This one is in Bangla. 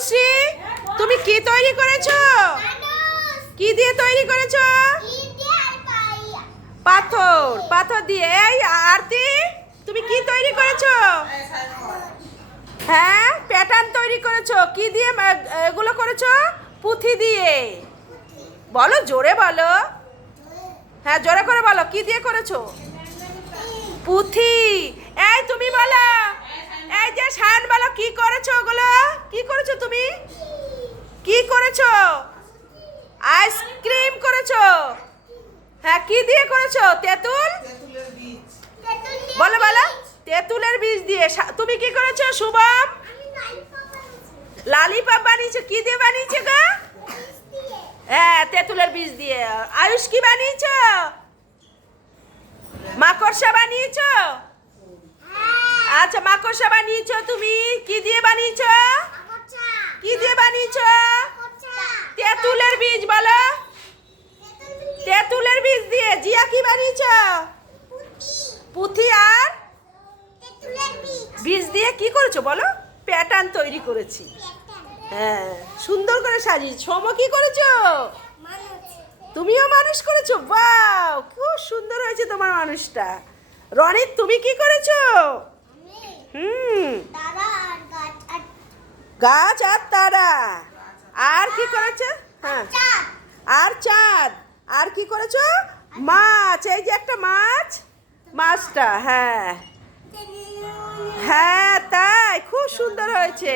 তনুশ্রী, তুমি কি তৈরি করেছো? কি দিয়ে তৈরি করেছো? পাথর। পাথর দিয়ে। এই আরতি, তুমি কি তৈরি করেছো? হ্যাঁ, প্যাটার্ন তৈরি করেছো। কি দিয়ে এগুলো করেছো? পুঁথি দিয়ে। বলো, জোরে বলো। হ্যাঁ, জোরে করে বলো, কি দিয়ে করেছো? পুঁথি। এই তুমি বলো, এই যে শান বলো, কি করেছো ওগুলো? কি করেছো তুমি? কি করেছো? আইসক্রিম করেছো। হ্যাঁ, কি দিয়ে করেছো? তেঁতুল। বলো বলো, তেঁতুলের বীজ দিয়ে। তুমি কি করেছো শুভম? লালিপপ বানিয়েছো। কি দিয়ে বানিয়েছো গো? হ্যাঁ, তেঁতুলের বীজ দিয়ে। আয়ুষ কি বানিয়েছো? মাকড়সা বানিয়েছো। আচ্ছা, মাকড়সা বানিয়েছো তুমি। কি দিয়ে বানিয়েছো? কি দিয়ে বানিয়েছো? তেঁতুলের বীজ। বলো, তেঁতুলের বীজ দিয়ে। জিয়া কি বানিয়েছো? পুঁথি আর বীজ দিয়ে কি করেছো বলো? প্যাটার্ন তৈরি করেছি। হ্যাঁ, সুন্দর করে সাজিয়েছি। সোম কি করেছো? তুমিও মানুষ করেছো। বাহ, খুব সুন্দর হয়েছে তোমার মানুষটা। রনিত, তুমি কি করেছো? গাছ আর তারা। আর কি করেছো? হ্যাঁ, আর চাঁদ। আর কি করেছো? মাছ। এই যে একটা মাছ, মাছটা। হ্যাঁ হ্যাঁ, তাই খুব সুন্দর হয়েছে।